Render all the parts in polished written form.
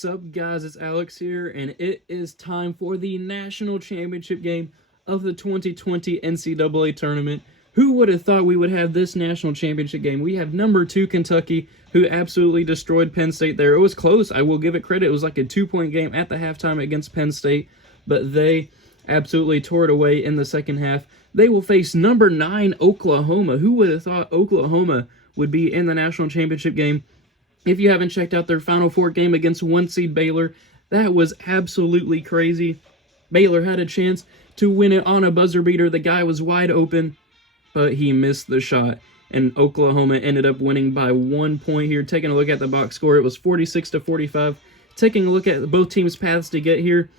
What's up, guys? It's Alex here, and it is time for the national championship game of the 2020 NCAA tournament. Who would have thought we would have this national championship game? We have number 2 Kentucky, who absolutely destroyed Penn State there. It was close. I will give it credit. It was like a 2-point game at the halftime against Penn State, but they absolutely tore it away in the second half. They will face number 9 Oklahoma. Who would have thought Oklahoma would be in the national championship game? If you haven't checked out their Final Four game against 1 seed Baylor, that was absolutely crazy. Baylor had a chance to win it on a buzzer beater. The guy was wide open, but he missed the shot, and Oklahoma ended up winning by 1 point here. Taking a look at the box score, it was 46-45. Taking a look at both teams' paths to get here,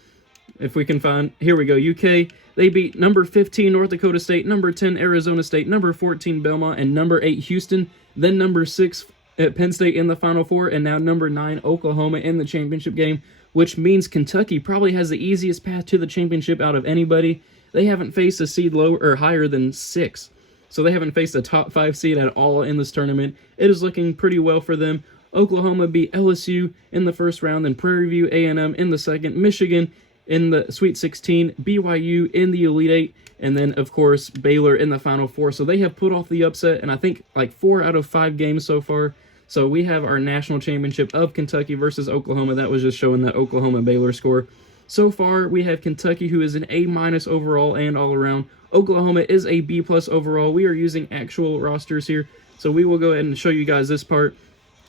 if we can find, here we go, UK. They beat number 15 North Dakota State, number 10 Arizona State, number 14 Belmont, and number 8 Houston, then number 6 at Penn State in the Final Four, and now number 9 Oklahoma in the championship game, which means Kentucky probably has the easiest path to the championship out of anybody. They haven't faced a seed lower or higher than 6, so they haven't faced a top 5 seed at all in this tournament. It is looking pretty well for them. Oklahoma beat LSU in the first round, then Prairie View A&M in the second, Michigan in the Sweet 16, BYU in the Elite 8, and then, of course, Baylor in the Final Four. So they have put off the upset, and I think like 4 out of 5 games so far. So we have our national championship of Kentucky versus Oklahoma. That was just showing that Oklahoma-Baylor score. So far, we have Kentucky, who is an A- overall and all around. Oklahoma is a B+ overall. We are using actual rosters here, so we will go ahead and show you guys this part.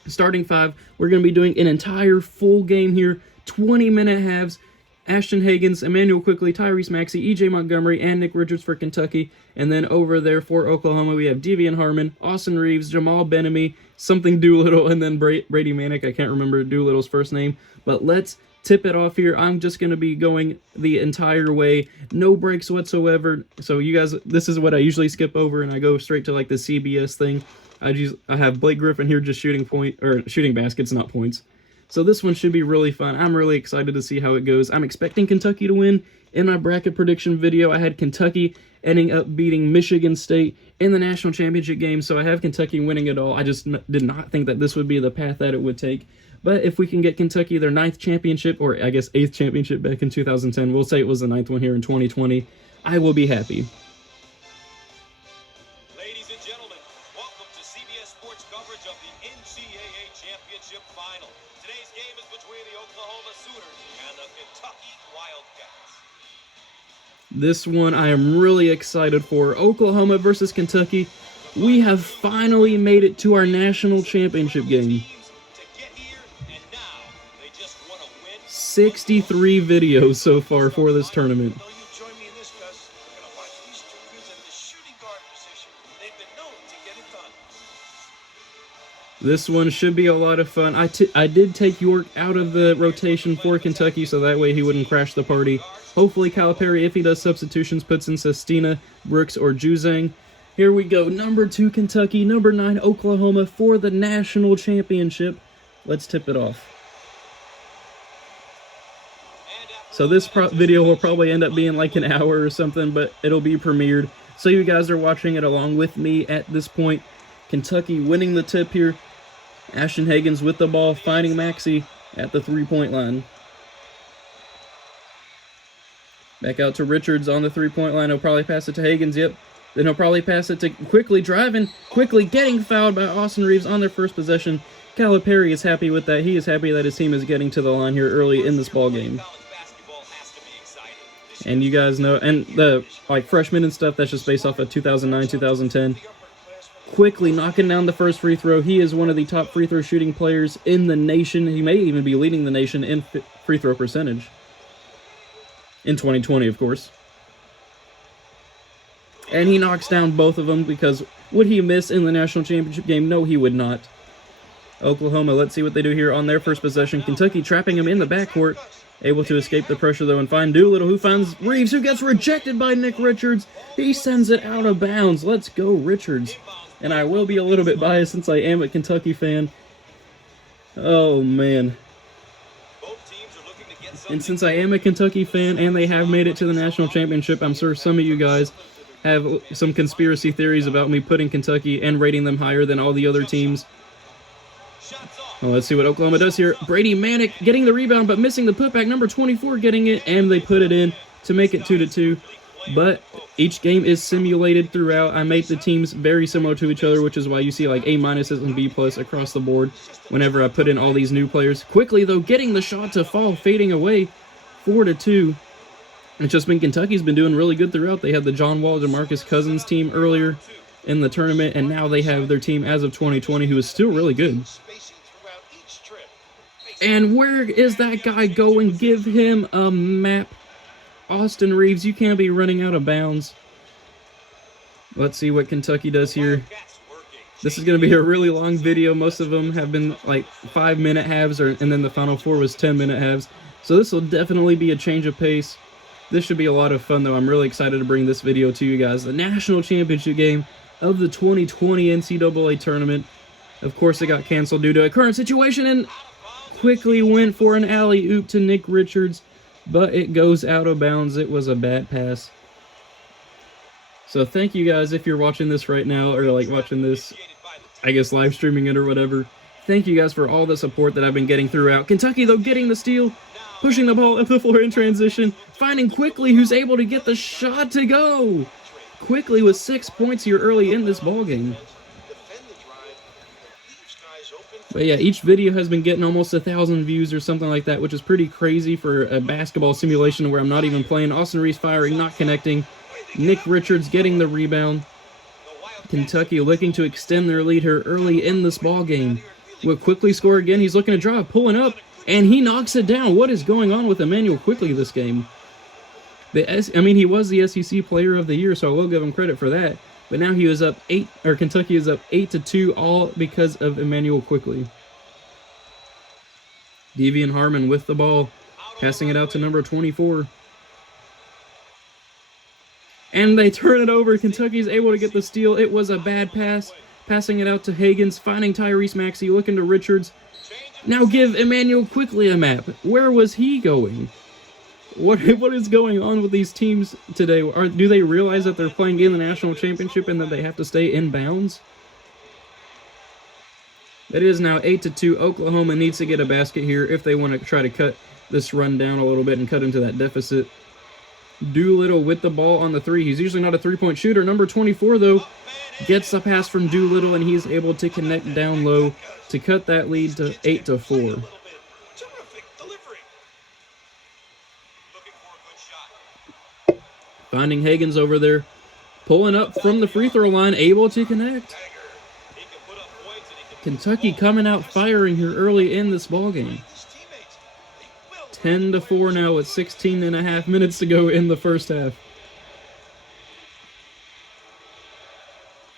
Starting 5, we're going to be doing an entire full game here, 20-minute halves. Ashton Hagans, Emmanuel Quickly, Tyrese Maxey, E.J. Montgomery, and Nick Richards for Kentucky. And then over there for Oklahoma, we have Devian Harmon, Austin Reeves, Jamal Benamy, something Doolittle, and then Brady Manick. I can't remember Doolittle's first name. But let's tip it off here. I'm just going to be going the entire way. No breaks whatsoever. So you guys, this is what I usually skip over, and I go straight to like the CBS thing. I have Blake Griffin here just shooting baskets, not points. So this one should be really fun. I'm really excited to see how it goes. I'm expecting Kentucky to win. In my bracket prediction video, I had Kentucky ending up beating Michigan State in the national championship game, so I have Kentucky winning it all. I just did not think that this would be the path that it would take. But if we can get Kentucky their 9th championship, or I guess 8th championship back in 2010, we'll say it was the 9th one here in 2020, I will be happy. Ladies and gentlemen, welcome to CBS Sports coverage of the NCAA Championship Final. Today's game is between the Oklahoma Sooners and the Kentucky Wildcats. This one I am really excited for. Oklahoma versus Kentucky. We have finally made it to our national championship game. 63 videos so far for this tournament. This one should be a lot of fun. I did take York out of the rotation for Kentucky, so that way he wouldn't crash the party. Hopefully Calipari, if he does substitutions, puts in Sestina, Brooks, or Juzang. Here we go. Number 2 Kentucky, number 9 Oklahoma for the national championship. Let's tip it off. So this video will probably end up being like an hour or something, but it'll be premiered. So you guys are watching it along with me at this point. Kentucky winning the tip here. Ashton Hagans with the ball, finding Maxey at the 3-point line. Back out to Richards on the 3-point line. He'll probably pass it to Hagans, yep. Then he'll probably pass it to Quickly, driving, Quickly getting fouled by Austin Reeves on their first possession. Calipari is happy with that. He is happy that his team is getting to the line here early in this ball game. And you guys know, and the freshmen and stuff, that's just based off of 2009, 2010. Quickly knocking down the first free throw. He is one of the top free throw shooting players in the nation. He may even be leading the nation in free throw percentage. In 2020, of course. And he knocks down both of them, because would he miss in the national championship game? No, he would not. Oklahoma, let's see what they do here on their first possession. Kentucky trapping him in the backcourt. Able to escape the pressure, though, and find Doolittle, who finds Reeves, who gets rejected by Nick Richards. He sends it out of bounds. Let's go, Richards. And I will be a little bit biased since I am a Kentucky fan. Oh, man. And since I am a Kentucky fan and they have made it to the national championship, I'm sure some of you guys have some conspiracy theories about me putting Kentucky and rating them higher than all the other teams. Well, let's see what Oklahoma does here. Brady Manick getting the rebound, but missing the putback. Number 24 getting it, and they put it in to make it 2-2. But each game is simulated throughout. I make the teams very similar to each other, which is why you see like A- and B+ across the board whenever I put in all these new players. Quickly, though, getting the shot to fall, fading away, 4-2. It's just been Kentucky's been doing really good throughout. They had the John Wall, DeMarcus Cousins team earlier in the tournament, and now they have their team as of 2020, who is still really good. And where is that guy going? Give him a map. Austin Reeves, you can't be running out of bounds. Let's see what Kentucky does here. This is going to be a really long video. Most of them have been like 5-minute halves, and then the Final Four was 10-minute halves. So this will definitely be a change of pace. This should be a lot of fun, though. I'm really excited to bring this video to you guys. The national championship game of the 2020 NCAA tournament. Of course, it got canceled due to a current situation, and quickly went for an alley-oop to Nick Richards, but it goes out of bounds. It was a bad pass. So thank you guys if you're watching this right now, or like watching this, I guess live streaming it or whatever. Thank you guys for all the support that I've been getting throughout. Kentucky, though, getting the steal, pushing the ball up the floor in transition, finding Quickly, who's able to get the shot to go. Quickly with 6 points here early in this ballgame. But yeah, each video has been getting almost 1,000 views or something like that, which is pretty crazy for a basketball simulation where I'm not even playing. Austin Reeves firing, not connecting. Nick Richards getting the rebound. Kentucky looking to extend their lead here early in this ballgame. Will Quickly score again? He's looking to drive, pulling up, and he knocks it down. What is going on with Emmanuel Quickly this game? He was the SEC Player of the Year, so I will give him credit for that. But now he was up Kentucky is up 8-2, all because of Emmanuel Quickly. Devian Harmon with the ball, passing it out to number 24. And they turn it over. Kentucky's able to get the steal. It was a bad pass. Passing it out to Higgins, finding Tyrese Maxey, looking to Richards. Now give Emmanuel Quickly a map. Where was he going? What is going on with these teams today? Do they realize that they're playing in the national championship and that they have to stay in bounds? It is now 8-2. Oklahoma needs to get a basket here if they want to try to cut this run down a little bit and cut into that deficit. Doolittle with the ball on the three. He's usually not a three-point shooter. Number 24, though, gets the pass from Doolittle, and he's able to connect down low to cut that lead to 8-4. Finding Higgins over there, pulling up from the free throw line, able to connect. Kentucky coming out firing here early in this ballgame. 10-4 now with 16.5 minutes to go in the first half.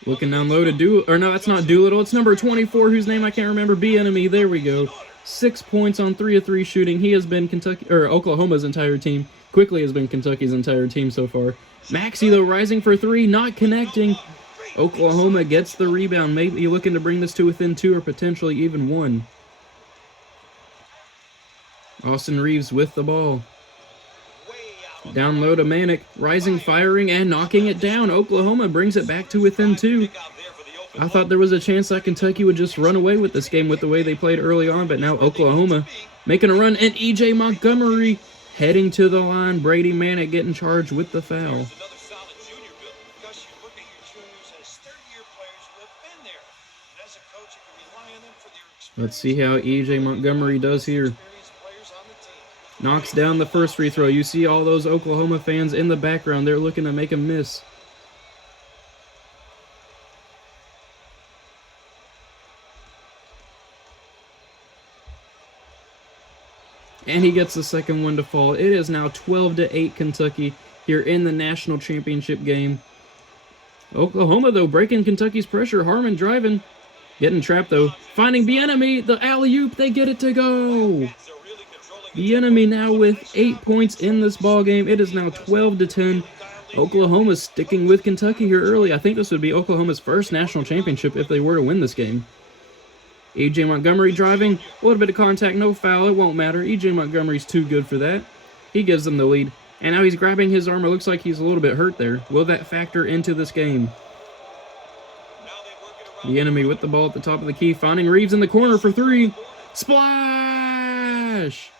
Looking down low to no, that's not Doolittle. It's number 24, whose name I can't remember. B-Enemy. There we go. 6 points on 3 of 3 shooting. He has been Oklahoma's entire team. Quickly has been Kentucky's entire team so far. Maxey, though, rising for 3, not connecting. Oklahoma gets the rebound. Maybe looking to bring this to within 2 or potentially even 1. Austin Reeves with the ball. Down low to Manick. Rising, firing, and knocking it down. Oklahoma brings it back to within 2. I thought there was a chance that Kentucky would just run away with this game with the way they played early on, but now Oklahoma making a run, and E.J. Montgomery heading to the line. Brady Manick getting charged with the foul. Let's see how E.J. Montgomery does here. Knocks down the first free throw. You see all those Oklahoma fans in the background. They're looking to make him miss. And he gets the second one to fall. It is now 12-8 Kentucky here in the national championship game. Oklahoma, though, breaking Kentucky's pressure. Harmon driving. Getting trapped, though. Finding Bien-Aime, the alley-oop. They get it to go. Bien-Aime now with 8 points in this ballgame. It is now 12-10. Oklahoma's sticking with Kentucky here early. I think this would be Oklahoma's first national championship if they were to win this game. E.J. Montgomery driving, a little bit of contact, no foul, it won't matter. E.J. Montgomery's too good for that. He gives them the lead. And now he's grabbing his arm. It looks like he's a little bit hurt there. Will that factor into this game? The enemy with the ball at the top of the key, finding Reeves in the corner for 3. Splash!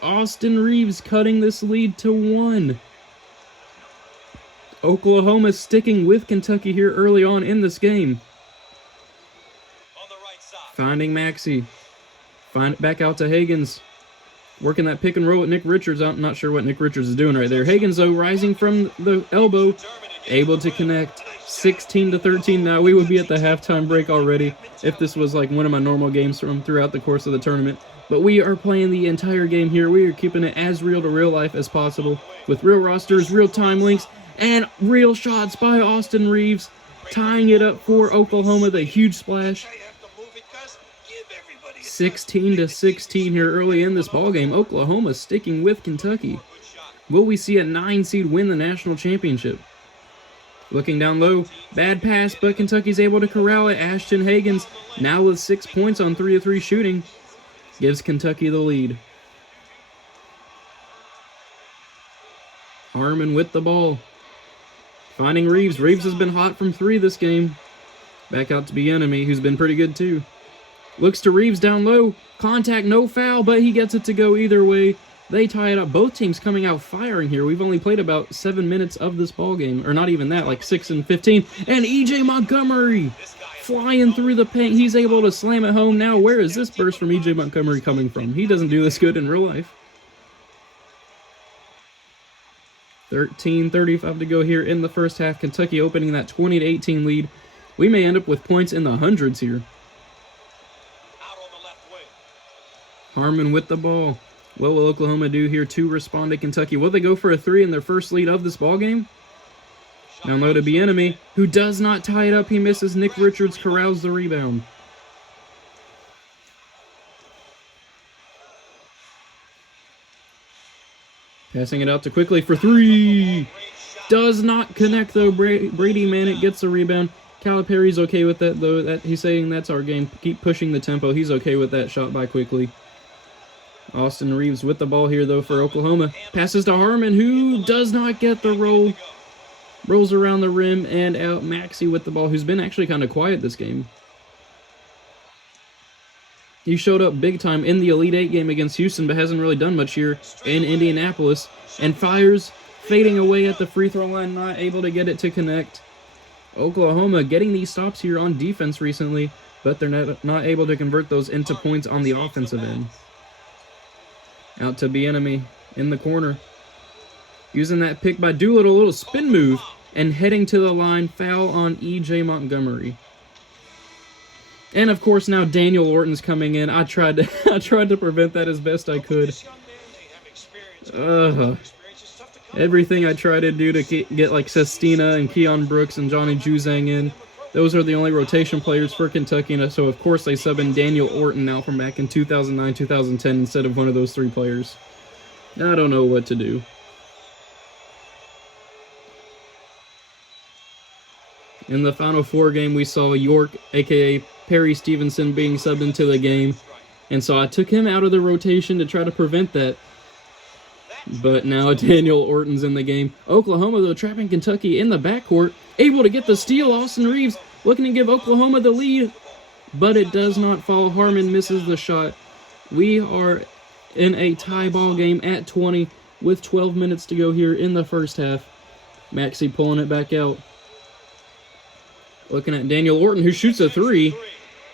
Austin Reeves cutting this lead to 1. Oklahoma sticking with Kentucky here early on in this game. On the right side. Finding Maxey. Find it back out to Higgins. Working that pick and roll with Nick Richards. I'm not sure what Nick Richards is doing right there. Higgins, though, rising from the elbow. Able to connect. 16-13 now. We would be at the halftime break already if this was like one of my normal games from throughout the course of the tournament. But we are playing the entire game here. We are keeping it as real to real life as possible with real rosters, real time links, and real shots by Austin Reeves, tying it up for Oklahoma. The huge splash. 16-16 here early in this ballgame. Oklahoma sticking with Kentucky. Will we see a 9 seed win the national championship? Looking down low, bad pass, but Kentucky's able to corral it. Ashton Higgins, now with 6 points on 3 of 3 shooting, gives Kentucky the lead. Harmon with the ball. Finding Reeves. Reeves has been hot from 3 this game. Back out to Bieniemy, who's been pretty good too. Looks to Reeves down low. Contact, no foul, but he gets it to go either way. They tie it up. Both teams coming out firing here. We've only played about 7 minutes of this ball game, or not even that, like 6 and 15. And E.J. Montgomery flying through the paint. He's able to slam it home. Now, where is this burst from E.J. Montgomery coming from? He doesn't do this good in real life. 13:35 to go here in the first half. Kentucky opening that 20-18 lead. We may end up with points in the hundreds here. Harmon with the ball. What will Oklahoma do here to respond to Kentucky? Will they go for a 3 in their first lead of this ballgame? Down low to Bieniemy, who does not tie it up. He misses. Nick Richards corrals the rebound. Passing it out to Quickly for 3. Does not connect, though. Brady Manek gets the rebound. Calipari's okay with that, though. He's saying that's our game. Keep pushing the tempo. He's okay with that shot by Quickly. Austin Reeves with the ball here, though, for Oklahoma. Passes to Harmon, who does not get the roll. Rolls around the rim and out. Maxey with the ball, who's been actually kind of quiet this game. He showed up big time in the Elite Eight game against Houston, but hasn't really done much here in Indianapolis. And fires, fading away at the free throw line, not able to get it to connect. Oklahoma getting these stops here on defense recently, but they're not able to convert those into points on the offensive end. Out to Bieniemy in the corner. Using that pick by Doolittle, a little spin move, and heading to the line, foul on E.J. Montgomery. And of course now Daniel Orton's coming in. I tried to prevent that as best I could. Everything I try to do to get like Sestina and Keon Brooks and Johnny Juzang in. Those are the only rotation players for Kentucky, and so of course they sub in Daniel Orton now from back in 2009-2010 instead of one of those 3 players. I don't know what to do. In the Final Four game, we saw York, a.k.a. Perry Stevenson, being subbed into the game, and so I took him out of the rotation to try to prevent that. But now Daniel Orton's in the game. Oklahoma, though, trapping Kentucky in the backcourt. Able to get the steal. Austin Reeves looking to give Oklahoma the lead, but it does not fall. Harmon misses the shot. We are in a tie ball game at 20 with 12 minutes to go here in the first half. Maxey pulling it back out. Looking at Daniel Orton, who shoots a 3.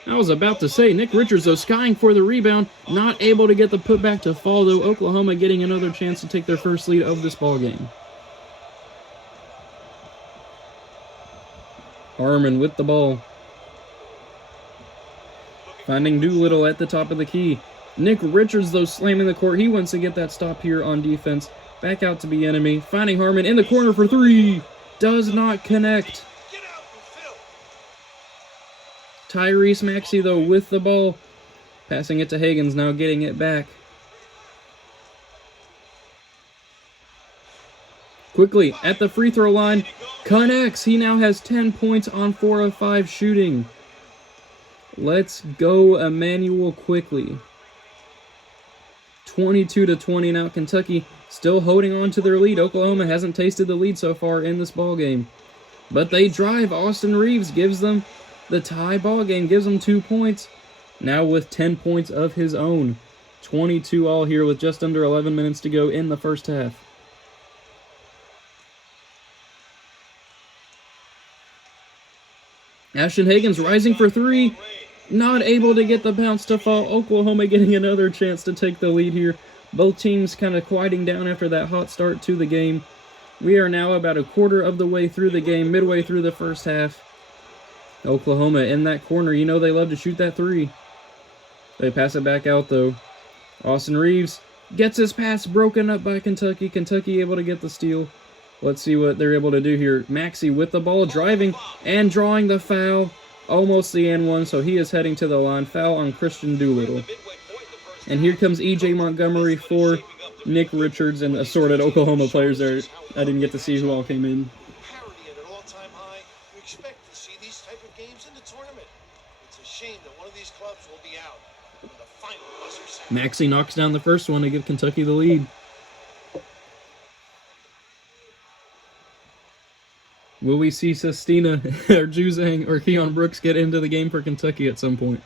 I was about to say, Nick Richards, though, skying for the rebound. Not able to get the putback to fall, though. Oklahoma getting another chance to take their first lead of this ball game. Harmon with the ball. Finding Doolittle at the top of the key. Nick Richards, though, slamming the court. He wants to get that stop here on defense. Back out to Bieniemy. Finding Harmon in the corner for 3. Does not connect. Tyrese Maxey, though, with the ball. Passing it to Higgins, now getting it back. Quickly, at the free throw line, connects. He now has 10 points on 4 of 5 shooting. Let's go, Emmanuel Quickly. 22-20 now. Kentucky still holding on to their lead. Oklahoma hasn't tasted the lead so far in this ball game. But they drive. Austin Reeves gives them the tie ball game, gives them 2 points. now with 10 points of his own. 22 all here with just under 11 minutes to go in the first half. Ashton Hagans rising for three. Not able to get the bounce to fall. Oklahoma getting another chance to take the lead here. Both teams kind of quieting down after that hot start to the game. We are now about a quarter of the way through the game, midway through the first half. Oklahoma in that corner. You know they love to shoot that three. They pass it back out, though. Austin Reeves gets his pass broken up by Kentucky. Kentucky able to get the steal. Let's see what they're able to do here. Maxey with the ball, driving and drawing the foul. Almost the and one, so he is heading to the line. Foul on Christian Doolittle. And here comes E.J. Montgomery for Nick Richards and assorted Oklahoma players there. I didn't get to see who all came in. Parity at an all-time high. We expect to see these type of games in the tournament. It's a shame that one of these clubs will be out when the final buzzer sounds. Maxey knocks down the first one to give Kentucky the lead. Will we see Sestina or Juzang or Keon Brooks get into the game for Kentucky at some point?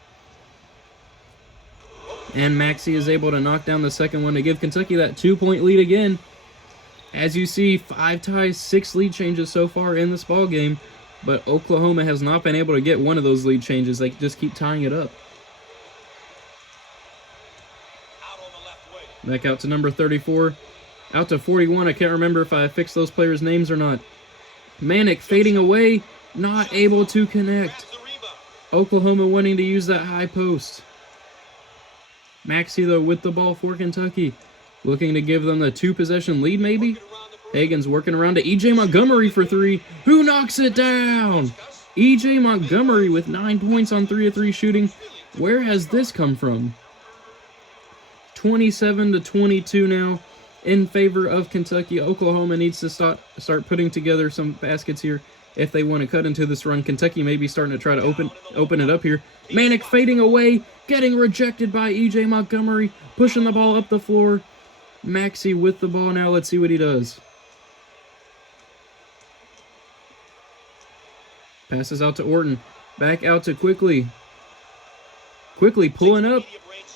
And Maxey is able to knock down the second one to give Kentucky that 2-point lead again. As you see, 5 ties, 6 lead changes so far in this ball game, but Oklahoma has not been able to get one of those lead changes. They just keep tying it up. Back out to number 34. Out to 41. I can't remember if I fixed those players' names or not. Manick fading away, not able to connect. Oklahoma wanting to use that high post. Maxey, though, with the ball for Kentucky. Looking to give them the 2-possession lead, maybe? Hagans working around to E.J. Montgomery for 3. Who knocks it down? E.J. Montgomery with 9 points on 3-of-3 shooting. Where has this come from? 27-22 now in favor of Kentucky. Oklahoma needs to start putting together some baskets here if they want to cut into this run. Kentucky may be starting to try to open it up here. Manick fading away, getting rejected by E.J. Montgomery, pushing the ball up the floor. Maxey with the ball now. Let's see what he does. Passes out to Orton. Back out to Quickly. Quickly pulling up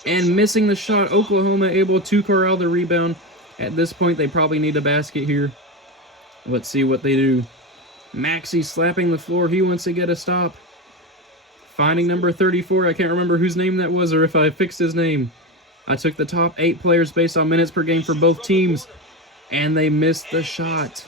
and missing the shot. Oklahoma able to corral the rebound. At this point, they probably need a basket here. Let's see what they do. Maxey slapping the floor. He wants to get a stop. Finding number 34. I can't remember whose name that was or if I fixed his name. I took the top 8 players based on minutes per game for both teams, and they missed the shot.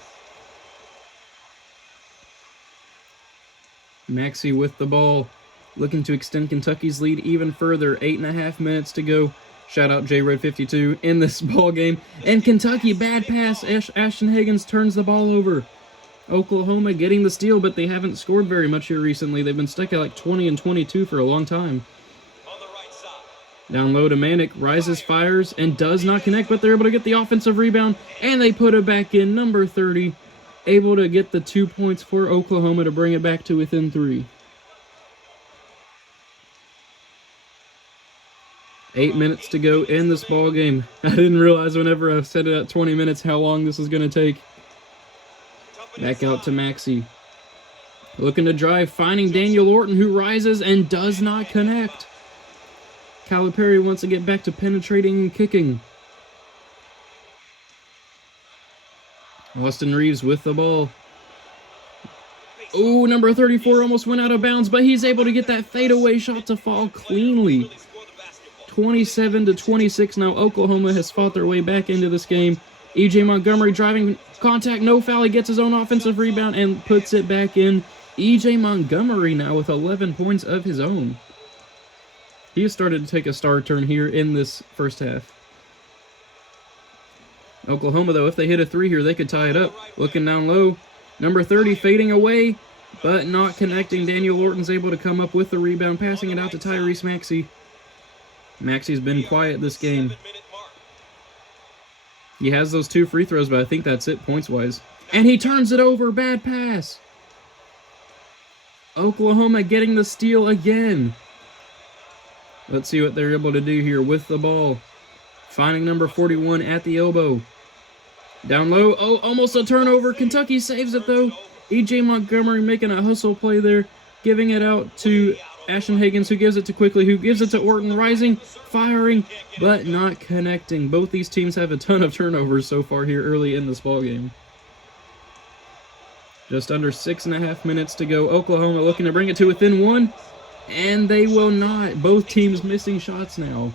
Maxey with the ball, looking to extend Kentucky's lead even further. 8.5 minutes to go. Shout out JRed52 in this ball game. And Kentucky, bad pass. Ashton Hagans turns the ball over. Oklahoma getting the steal, but they haven't scored very much here recently. They've been stuck at like 20 and 22 for a long time. Down low to Manick, rises, fires, and does not connect, but they're able to get the offensive rebound, and they put it back in. Number 30, able to get the 2 points for Oklahoma to bring it back to within 3. 8 minutes to go in this ball game. I didn't realize whenever I said it at 20 minutes how long this was going to take. Back out to Maxey. Looking to drive, finding Daniel Orton, who rises and does not connect. Calipari wants to get back to penetrating and kicking. Austin Reeves with the ball. Oh, number 34 almost went out of bounds, but he's able to get that fadeaway shot to fall cleanly. 27-26 now. Oklahoma has fought their way back into this game. E.J. Montgomery driving, contact, no foul. He gets his own offensive rebound and puts it back in. E.J. Montgomery now with 11 points of his own. He has started to take a star turn here in this first half. Oklahoma, though, if they hit a 3 here, they could tie it up. Looking down low. Number 30 fading away, but not connecting. Daniel Orton's able to come up with the rebound, passing it out to Tyrese Maxey. Maxey's been quiet this game. He has those 2 free throws, but I think that's it points-wise. And he turns it over. Bad pass. Oklahoma getting the steal again. Let's see what they're able to do here with the ball. Finding number 41 at the elbow. Down low. Oh, almost a turnover. Kentucky saves it, though. E.J. Montgomery making a hustle play there. Giving it out to Ashton Higgins, who gives it to Quickly, who gives it to Orton, rising, firing, but not connecting. Both these teams have a ton of turnovers so far here early in this ballgame. Just under 6.5 minutes to go. Oklahoma looking to bring it to within one, and they will not. Both teams missing shots now.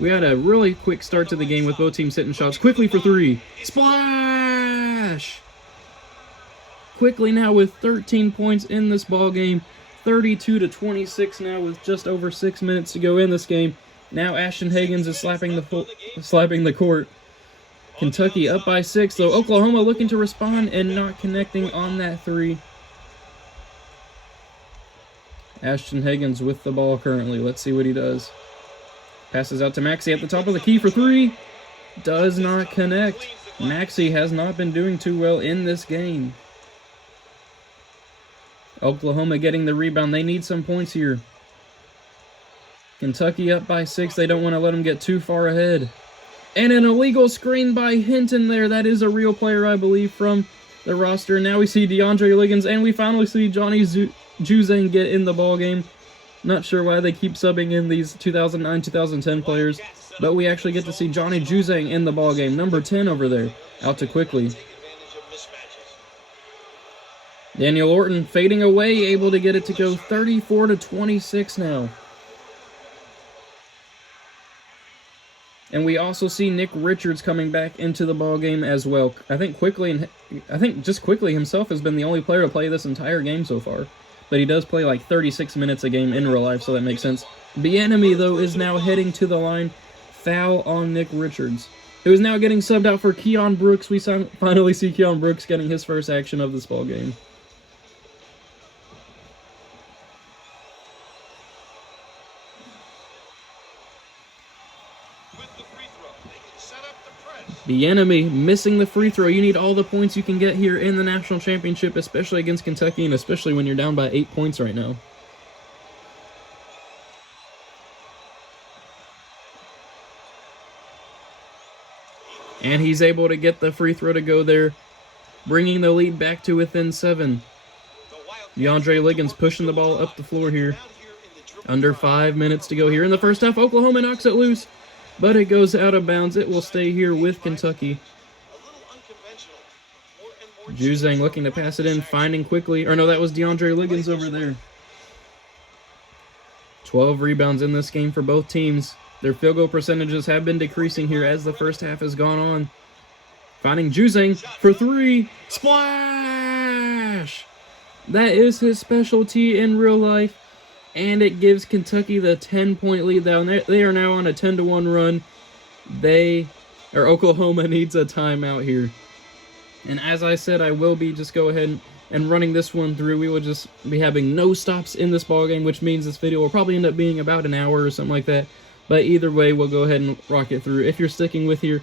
We had a really quick start to the game with both teams hitting shots. Quickly for three. Splash! Quickly now with 13 points in this ballgame. 32-26 now with just over 6 minutes to go in this game. Now Ashton Higgins is slapping the court. Kentucky up by 6, though. Oklahoma looking to respond and not connecting on that three. Ashton Higgins with the ball currently. Let's see what he does. Passes out to Maxey at the top of the key for three. Does not connect. Maxey has not been doing too well in this game. Oklahoma getting the rebound. They need some points here. Kentucky up by 6. They don't want to let them get too far ahead. And an illegal screen by Hinton there. That is a real player, I believe, from the roster. Now we see DeAndre Liggins, and we finally see Johnny Juzang get in the ballgame. Not sure why they keep subbing in these 2009-2010 players, but we actually get to see Johnny Juzang in the ballgame. Number 10 over there, out to Quickly. Daniel Orton fading away, able to get it to go 34-26 now. And we also see Nick Richards coming back into the ballgame as well. I think just Quickly himself has been the only player to play this entire game so far. But he does play like 36 minutes a game in real life, so that makes sense. Bieniemy, though, is now heading to the line. Foul on Nick Richards, who is now getting subbed out for Keon Brooks. We finally see Keon Brooks getting his first action of this ballgame. Bieniemy missing the free throw. You need all the points you can get here in the national championship, especially against Kentucky, and especially when you're down by 8 points right now. And he's able to get the free throw to go there, bringing the lead back to within 7. DeAndre Liggins pushing the ball up the floor here. Under 5 minutes to go here in the first half. Oklahoma knocks it loose, but it goes out of bounds. It will stay here with Kentucky. Juzang looking to pass it in, finding Quickly. Or no, that was DeAndre Liggins over there. 12 rebounds in this game for both teams. Their field goal percentages have been decreasing here as the first half has gone on. Finding Juzang for three. Splash! That is his specialty in real life. And it gives Kentucky the 10-point lead down. They are now on a 10-1 run. Oklahoma needs a timeout here. And as I said, I will be just go ahead and running this one through. We will just be having no stops in this ballgame, which means this video will probably end up being about an hour or something like that. But either way, we'll go ahead and rock it through. If you're sticking with me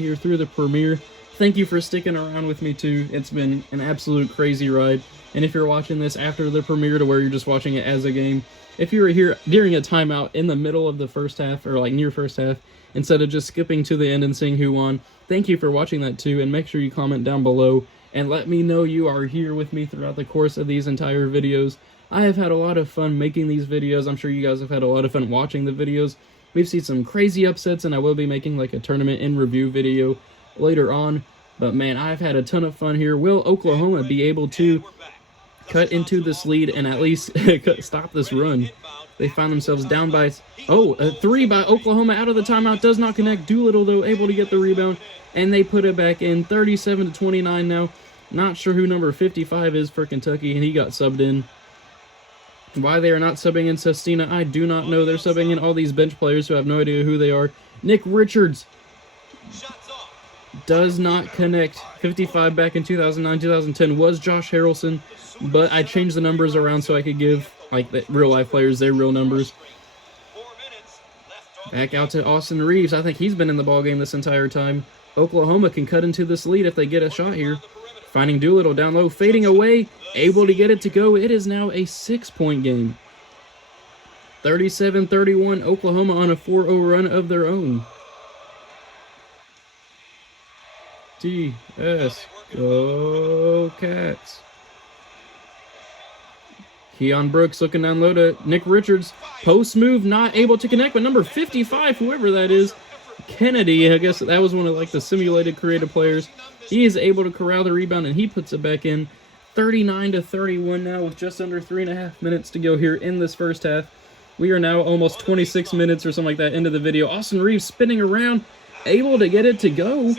here through the premiere, thank you for sticking around with me too. It's been an absolute crazy ride. And if you're watching this after the premiere to where you're just watching it as a game, if you were here during a timeout in the middle of the first half, or like near first half, instead of just skipping to the end and seeing who won, thank you for watching that too, and make sure you comment down below and let me know you are here with me throughout the course of these entire videos. I have had a lot of fun making these videos. I'm sure you guys have had a lot of fun watching the videos. We've seen some crazy upsets, and I will be making like a tournament in review video later on. But man, I've had a ton of fun here. Will Oklahoma be able to cut into this lead and at least stop this run? They find themselves down by... Oh, a three by Oklahoma out of the timeout. Does not connect. Doolittle, though, able to get the rebound. And they put it back in. 37-29 now. Not sure who number 55 is for Kentucky, and he got subbed in. Why they are not subbing in Sestina, I do not know. They're subbing in all these bench players who have no idea who they are. Nick Richards does not connect. 55 back in 2009-2010 was Josh Harrelson, but I changed the numbers around so I could give like the real life players their real numbers. Back out to Austin Reeves. I think he's been in the ballgame this entire time. Oklahoma can cut into this lead if they get a shot here. Finding Doolittle down low, fading away, able to get it to go. It is now a 6-point game. 37-31, Oklahoma on a 4-0 run of their own. TS, go Cats. Keon Brooks looking down low to Nick Richards. Post move, not able to connect, but number 55, whoever that is, Kennedy, I guess that was one of like the simulated creative players. He is able to corral the rebound, and he puts it back in. 39-31 now with just under 3.5 minutes to go here in this first half. We are now almost 26 minutes or something like that into the video. Austin Reeves spinning around, able to get it to go.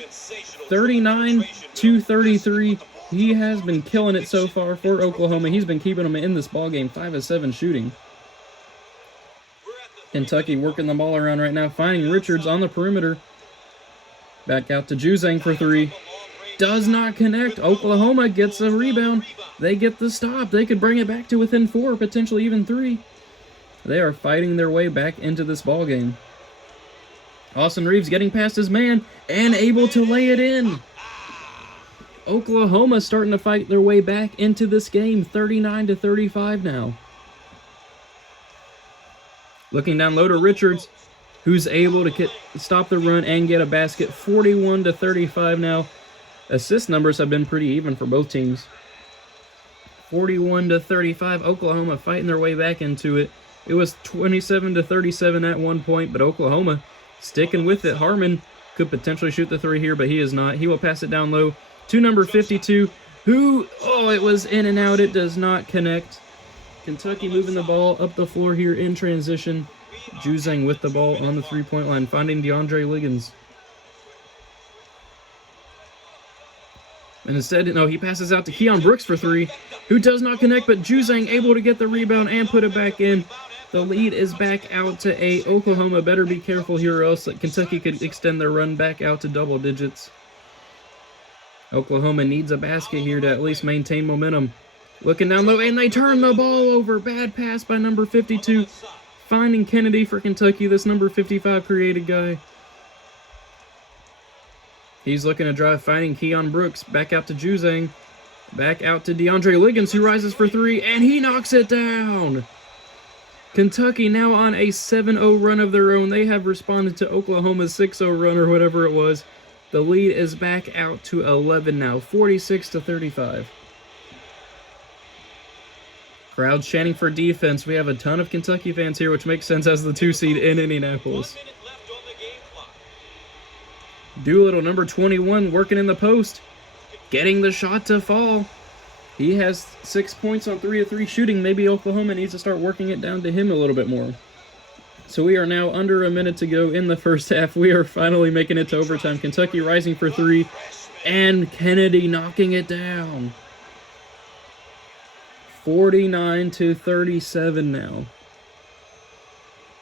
39-33. He has been killing it so far for Oklahoma. He's been keeping them in this ball game, 5 of 7 shooting. Kentucky working the ball around right now, finding Richards on the perimeter. Back out to Juzang for 3. Does not connect. Oklahoma gets a rebound. They get the stop. They could bring it back to within 4, potentially even 3. They are fighting their way back into this ball game. Austin Reeves getting past his man and able to lay it in. Oklahoma starting to fight their way back into this game, 39-35 now. Looking down low to Richards, who's able to stop the run and get a basket, 41-35 now. Assist numbers have been pretty even for both teams. 41-35, Oklahoma fighting their way back into it. It was 27-37 at one point, but Oklahoma sticking with it. Harmon could potentially shoot the 3 here, but he is not. He will pass it down low to number 52, who, it was in and out. It does not connect. Kentucky moving the ball up the floor here in transition. Juzang with the ball on the three-point line, finding DeAndre Liggins. And instead, he passes out to Keon Brooks for 3, who does not connect, but Juzang able to get the rebound and put it back in. The lead is back out to 8. Oklahoma better be careful here, or else Kentucky could extend their run back out to double digits. Oklahoma needs a basket here to at least maintain momentum. Looking down low, and they turn the ball over. Bad pass by number 52. Finding Kennedy for Kentucky, this number 55 created guy. He's looking to drive, finding Keon Brooks. Back out to Juzang. Back out to DeAndre Liggins, who rises for 3, and he knocks it down. Kentucky now on a 7-0 run of their own. They have responded to Oklahoma's 6-0 run or whatever it was. The lead is back out to 11 now, 46-35. Crowd chanting for defense. We have a ton of Kentucky fans here, which makes sense as the 2 seed in Indianapolis. Doolittle, number 21, working in the post. Getting the shot to fall. He has 6 points on 3 of 3 shooting. Maybe Oklahoma needs to start working it down to him a little bit more. So we are now under a minute to go in the first half. We are finally making it to overtime. Kentucky rising for 3, and Kennedy knocking it down. 49-37 now.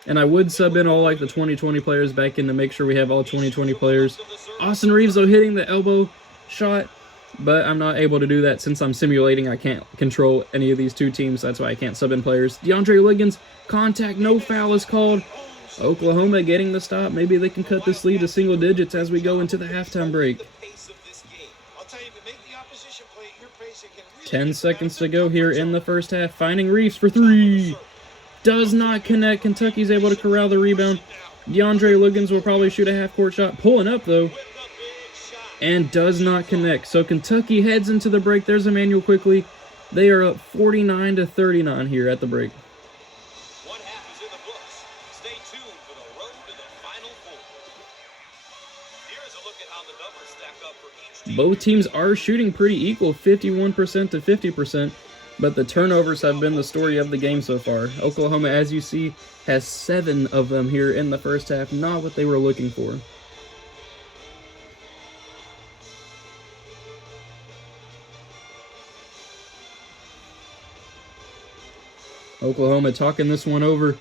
And I would sub in all like the 2020 players back in to make sure we have all 2020 players. Austin Reeves, though, hitting the elbow shot, but I'm not able to do that since I'm simulating. I can't control any of these 2 teams. That's why I can't sub in players. DeAndre Liggins, contact, no foul is called. Oklahoma getting the stop. Maybe they can cut this lead to single digits as we go into the halftime break. 10 seconds to go here in the first half. Finding Reeves for 3. Does not connect. Kentucky's able to corral the rebound. DeAndre Liggins will probably shoot a half-court shot. Pulling up, though. And does not connect. So Kentucky heads into the break. There's Emmanuel quickly. They are up 49-39 here at the break. One half is in the books. Stay tuned for the road to the Final Four. Here is a look at how the numbers stack up for each team. Both teams are shooting pretty equal, 51% to 50%. But the turnovers have been the story of the game so far. Oklahoma, as you see, has 7 of them here in the first half. Not what they were looking for. Oklahoma talking this one over.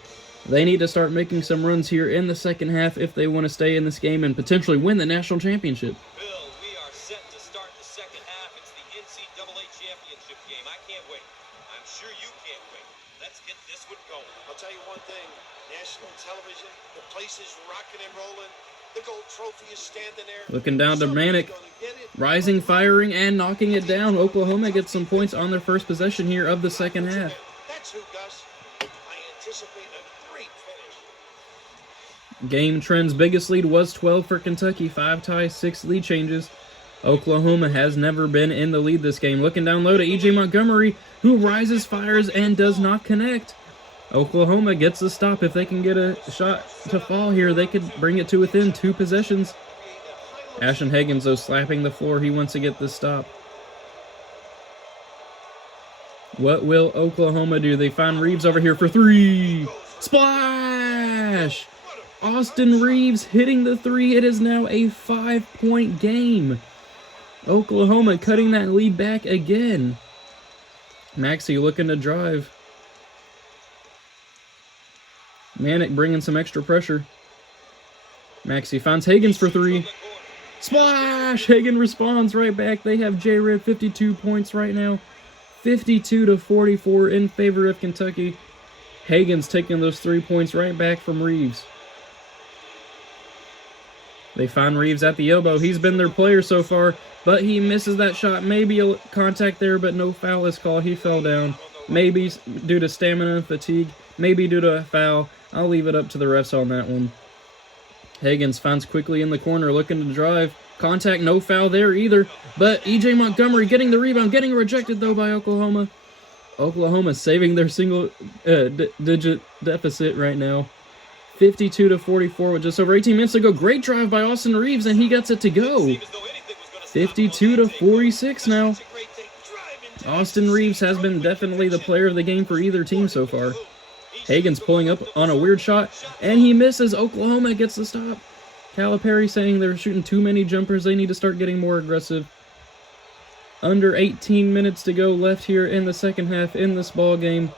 They need to start making some runs here in the second half if they want to stay in this game and potentially win the national championship. Bill, we are set to start the second half. It's the NCAA championship game. I can't wait. I'm sure you can't wait. Let's get this one going. I'll tell you one thing. National television, the place is rocking and rolling. The gold trophy is standing there. Looking down to Manick. Rising, firing, and knocking it down. Oklahoma gets some points on their first possession here of the second half. That's who, Gus. I anticipate a great finish. Game trend's biggest lead was 12 for Kentucky. 5 ties, 6 lead changes. Oklahoma has never been in the lead this game. Looking down low to E.J. Montgomery, who rises, fires, and does not connect. Oklahoma gets the stop. If they can get a shot to fall here, they could bring it to within 2 possessions. Ashton Hagans, though, slapping the floor. He wants to get this stop. What will Oklahoma do? They find Reeves over here for 3. Splash! Austin Reeves hitting the 3. It is now a 5-point game. Oklahoma cutting that lead back again. Maxey looking to drive. Manick bringing some extra pressure. Maxey finds Hagans for 3. Splash! Hagan responds right back. They have J-Rib 52 points right now. 52-44 in favor of Kentucky. Hagan's taking those 3 points right back from Reeves. They find Reeves at the elbow. He's been their player so far, but he misses that shot. Maybe a contact there, but no foul is called. He fell down. Maybe due to stamina and fatigue. Maybe due to a foul. I'll leave it up to the refs on that one. Hagans finds quickly in the corner, looking to drive. Contact, no foul there either. But E.J. Montgomery getting the rebound, getting rejected though by Oklahoma. Oklahoma saving their single-digit deficit right now. 52-44 with just over 18 minutes to go. Great drive by Austin Reeves, and he gets it to go. 52-46 now. Austin Reeves has been definitely the player of the game for either team so far. Hagan's pulling up on a weird shot, and he misses. Oklahoma gets the stop. Calipari saying they're shooting too many jumpers. They need to start getting more aggressive. Under 18 minutes to go left here in the second half in this ball game.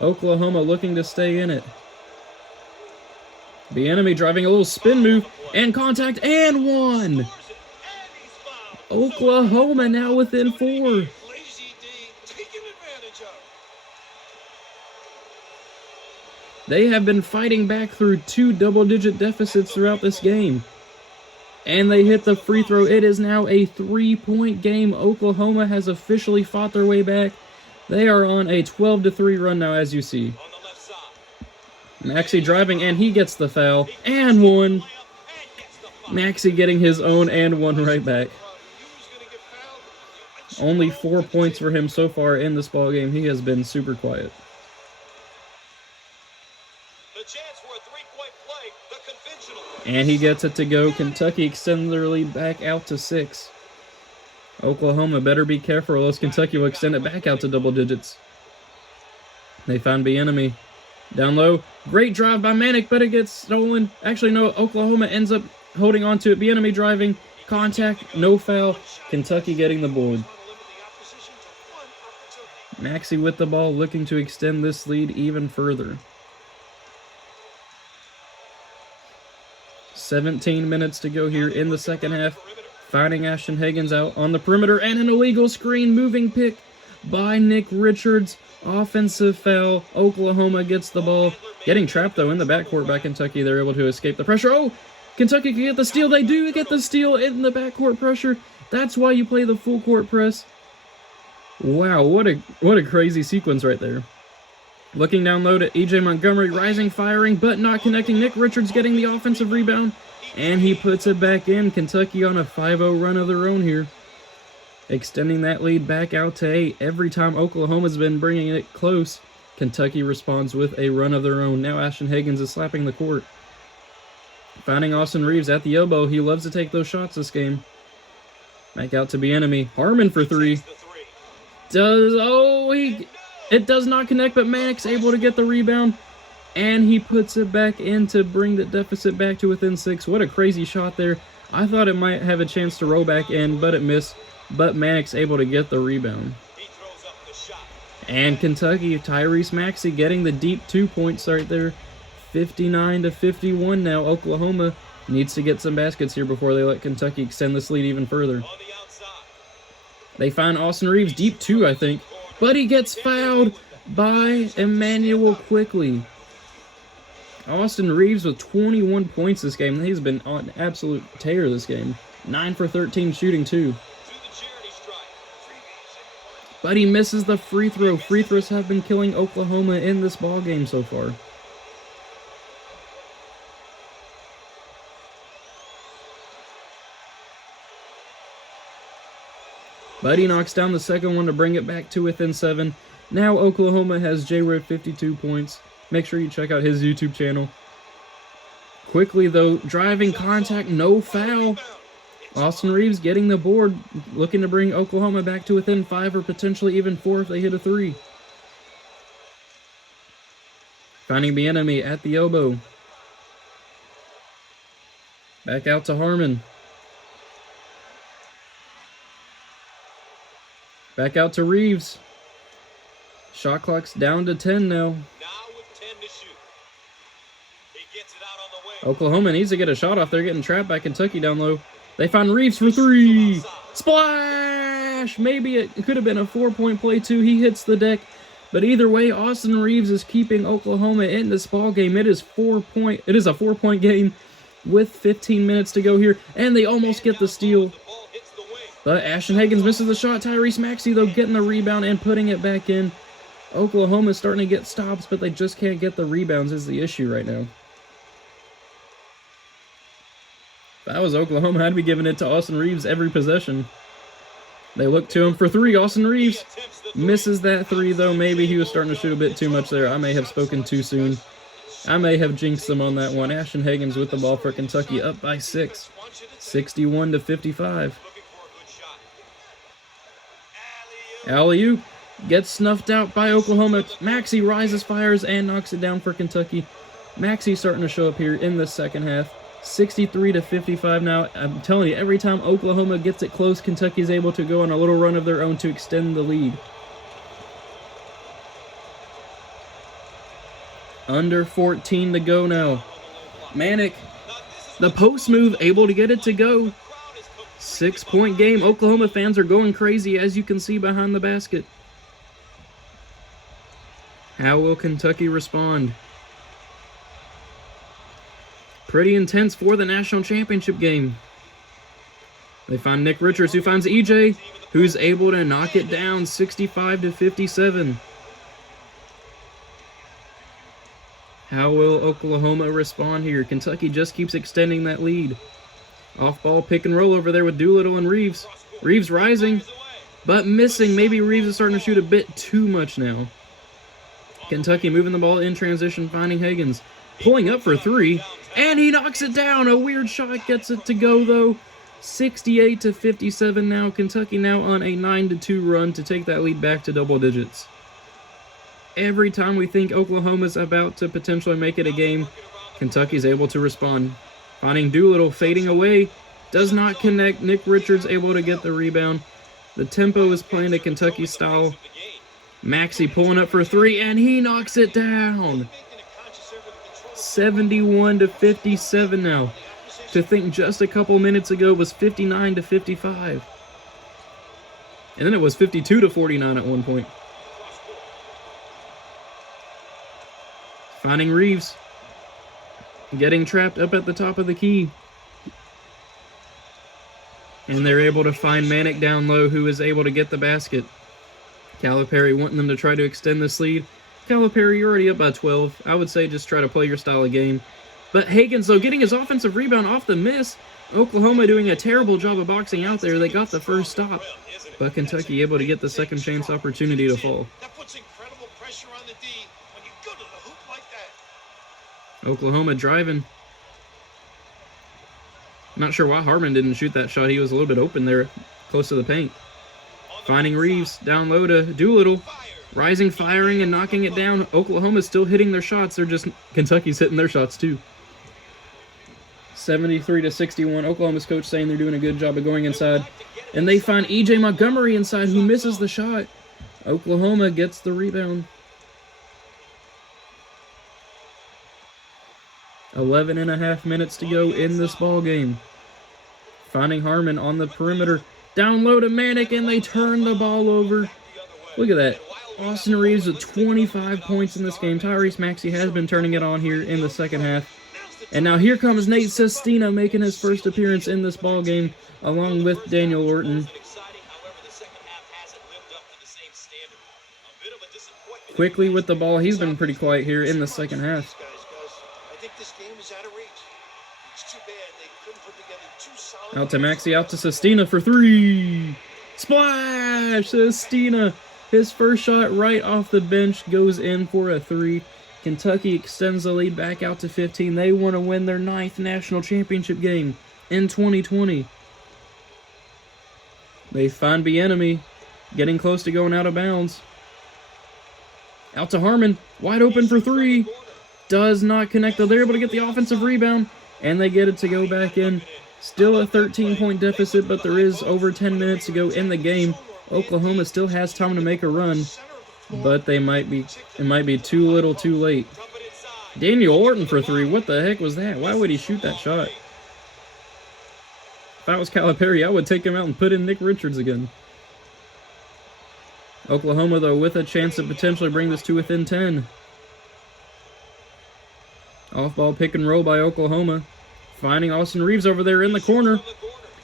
Oklahoma looking to stay in it. The enemy driving a little spin move, and contact, and 1. Oklahoma now within 4. They have been fighting back through 2 double-digit deficits throughout this game. And they hit the free throw. It is now a 3-point game. Oklahoma has officially fought their way back. They are on a 12-3 run now, as you see. Maxey driving, and he gets the foul. And 1. Maxey getting his own and 1 right back. Only 4 points for him so far in this ball game. He has been super quiet. And he gets it to go. Kentucky extends their lead back out to 6. Oklahoma better be careful, or else Kentucky will extend it back out to double digits. They find Bieniemy. Down low. Great drive by Manick, but it gets stolen. Actually, no. Oklahoma ends up holding on to it. Bieniemy driving. Contact. No foul. Kentucky getting the board. Maxey with the ball, looking to extend this lead even further. 17 minutes to go here in the second half. Finding Ashton Hagans out on the perimeter, and an illegal screen moving pick by Nick Richards. Offensive foul. Oklahoma gets the ball. Getting trapped, though, in the backcourt by Kentucky. They're able to escape the pressure. Oh, Kentucky can get the steal. They do get the steal in the backcourt pressure. That's why you play the full court press. Wow, what a crazy sequence right there. Looking down low to E.J. Montgomery, rising, firing, but not connecting. Nick Richards getting the offensive rebound, and he puts it back in. Kentucky on a 5-0 run of their own here. Extending that lead back out to 8. Every time Oklahoma's been bringing it close, Kentucky responds with a run of their own. Now Ashton Hagans is slapping the court. Finding Austin Reeves at the elbow. He loves to take those shots this game. Back out to Bieniemy. Harmon for 3. It does not connect, but Manick's able to get the rebound, and he puts it back in to bring the deficit back to within 6. What a crazy shot there. I thought it might have a chance to roll back in, but it missed. But Manick's able to get the rebound. And Kentucky, Tyrese Maxey getting the deep 2 points right there. 59-51 now. Oklahoma needs to get some baskets here before they let Kentucky extend this lead even further. They find Austin Reeves, deep 2, I think. But he gets fouled by Emmanuel Quickly. Austin Reeves with 21 points this game. He's been on an absolute tear this game. 9 for 13 shooting, too. But he misses the free throw. Free throws have been killing Oklahoma in this ball game so far. But he knocks down the second one to bring it back to within 7. Now Oklahoma has J-Red 52 points. Make sure you check out his YouTube channel. Quickly, though, driving contact, no foul. Austin Reeves getting the board, looking to bring Oklahoma back to within 5 or potentially even 4 if they hit a 3. Finding the enemy at the elbow. Back out to Harmon. Back out to Reeves. Shot clock's down to 10 now. Now with 10 to shoot. He gets it out on the wing. Oklahoma needs to get a shot off. They're getting trapped by Kentucky down low. They find Reeves for 3. Splash! Maybe it could have been a 4-point play too. He hits the deck. But either way, Austin Reeves is keeping Oklahoma in this ball game. It is a 4-point game with 15 minutes to go here. And they almost get the steal. But Ashton Higgins misses the shot. Tyrese Maxey, though, getting the rebound and putting it back in. Oklahoma's starting to get stops, but they just can't get the rebounds is the issue right now. If I was Oklahoma, I'd be giving it to Austin Reeves every possession. They look to him for 3. Austin Reeves misses that 3, though. Maybe he was starting to shoot a bit too much there. I may have spoken too soon. I may have jinxed him on that one. Ashton Higgins with the ball for Kentucky, up by 6. 61-55. Alley-oop gets snuffed out by Oklahoma. Maxey rises, fires, and knocks it down for Kentucky. Maxey starting to show up here in the second half. 63-55 now. I'm telling you, every time Oklahoma gets it close, Kentucky's able to go on a little run of their own to extend the lead. Under 14 to go now. Manek, the post move, able to get it to go. 6-point game. Oklahoma fans are going crazy, as you can see behind the basket. How will Kentucky respond? Pretty intense for the national championship game. They find Nick Richards, who finds EJ, who's able to knock it down 65-57. How will Oklahoma respond here? Kentucky just keeps extending that lead. Off-ball pick and roll over there with Doolittle and Reeves. Reeves rising, but missing. Maybe Reeves is starting to shoot a bit too much now. Kentucky moving the ball in transition, finding Higgins. Pulling up for 3, and he knocks it down. A weird shot gets it to go, though. 68-57 now. Kentucky now on a 9-2 run to take that lead back to double digits. Every time we think Oklahoma's about to potentially make it a game, Kentucky's able to respond. Finding Doolittle, fading away, does not connect. Nick Richards able to get the rebound. The tempo is playing to Kentucky style. Maxey pulling up for 3, and he knocks it down. 71-57 now. To think just a couple minutes ago was 59-55. And then it was 52-49 at one point. Finding Reeves. Getting trapped up at the top of the key. And they're able to find Manek down low, who is able to get the basket. Calipari wanting them to try to extend this lead. Calipari, you're already up by 12. I would say just try to play your style of game. But Higgins, though, getting his offensive rebound off the miss. Oklahoma doing a terrible job of boxing out there. They got the first stop. But Kentucky able to get the second chance opportunity to fall. That puts incredible pressure on the D when you go to the hoop like that. Oklahoma driving. Not sure why Harmon didn't shoot that shot. He was a little bit open there, close to the paint. Finding Reeves, down low to Doolittle. Rising, firing, and knocking it down. Oklahoma's still hitting their shots. Kentucky's hitting their shots too. 73-61. Oklahoma's coach saying they're doing a good job of going inside. And they find E.J. Montgomery inside, who misses the shot. Oklahoma gets the rebound. 11.5 minutes to go in this ball game. Finding Harmon on the perimeter. Down low to Manek, and they turn the ball over. Look at that. Austin Reeves with 25 points in this game. Tyrese Maxey has been turning it on here in the second half. And now here comes Nate Sestina making his first appearance in this ball game, along with Daniel Orton. Quickly with the ball. He's been pretty quiet here in the second half. I think this game is out of reach. It's too bad they couldn't put together two solid. Out to Maxey, out to Sestina for 3. Splash! Sestina, his first shot right off the bench, goes in for a 3. Kentucky extends the lead back out to 15. They want to win their 9th national championship game in 2020. They find Bieniemy getting close to going out of bounds. Out to Harmon, wide open for 3. Does not connect, though. They're able to get the offensive rebound, and they get it to go back in. Still a 13-point deficit, but there is over 10 minutes to go in the game. Oklahoma still has time to make a run, but it might be too little too late. Daniel Orton for 3. What the heck was that? Why would he shoot that shot? If I was Calipari, I would take him out and put in Nick Richards again. Oklahoma, though, with a chance to potentially bring this to within 10. Off-ball pick and roll by Oklahoma. Finding Austin Reeves over there in the corner.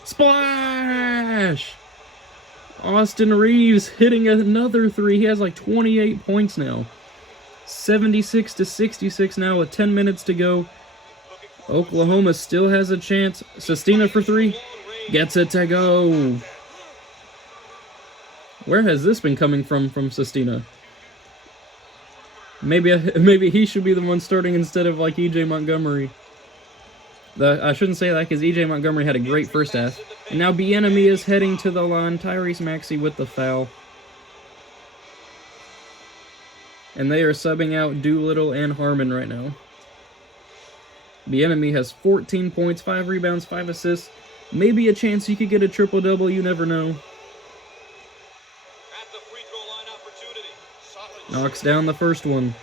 Splash! Austin Reeves hitting another 3. He has like 28 points now. 76-66 now with 10 minutes to go. Oklahoma still has a chance. Sestina for 3. Gets it to go. Where has this been coming from Sestina? Maybe he should be the one starting instead of like E.J. Montgomery. I shouldn't say that because E.J. Montgomery had a great first half. And now Bieniemy is heading to the line. Tyrese Maxey with the foul. And they are subbing out Doolittle and Harmon right now. Bieniemy has 14 points, 5 rebounds, 5 assists. Maybe a chance he could get a triple-double, you never know. Knocks down the first one.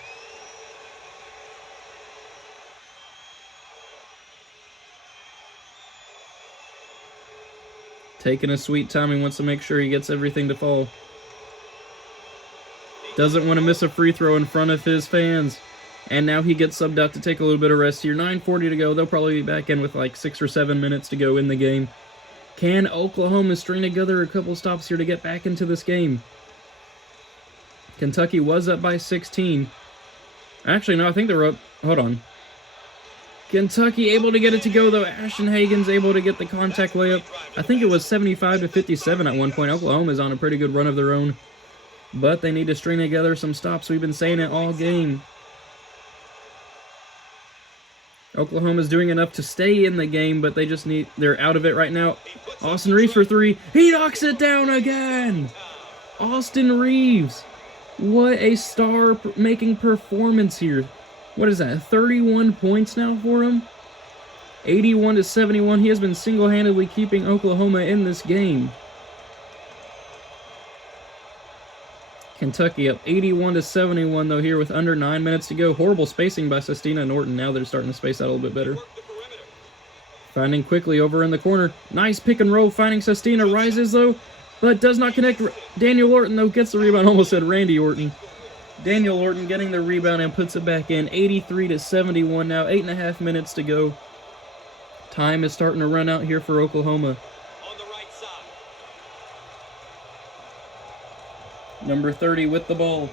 Taking a sweet time, he wants to make sure he gets everything to fall. Doesn't want to miss a free throw in front of his fans. And now he gets subbed out to take a little bit of rest here. 9:40 to go. They'll probably be back in with like 6 or 7 minutes to go in the game. Can Oklahoma string together a couple stops here to get back into this game? Kentucky was up by 16. Actually, no, I think they're up. Hold on. Kentucky able to get it to go, though. Ashton Hagen's able to get the contact layup. I think it was 75-57 at one point. Oklahoma's on a pretty good run of their own. But they need to string together some stops. We've been saying it all game. Oklahoma's doing enough to stay in the game, but they're out of it right now. Austin Reeves for 3. He knocks it down again! Austin Reeves. What a star-making performance here. What is that, 31 points now for him? 81-71. He has been single-handedly keeping Oklahoma in this game. Kentucky up 81-71, though, here with under 9 minutes to go. Horrible spacing by Sestina and Norton. Now they're starting to space out a little bit better. Finding quickly over in the corner. Nice pick and roll. Finding Sestina. Rises, though, but does not connect. Daniel Orton, though, gets the rebound. Almost said Randy Orton. Daniel Orton getting the rebound and puts it back in. 83-71 now. 8.5 minutes to go. Time is starting to run out here for Oklahoma. Number 30 with the ball.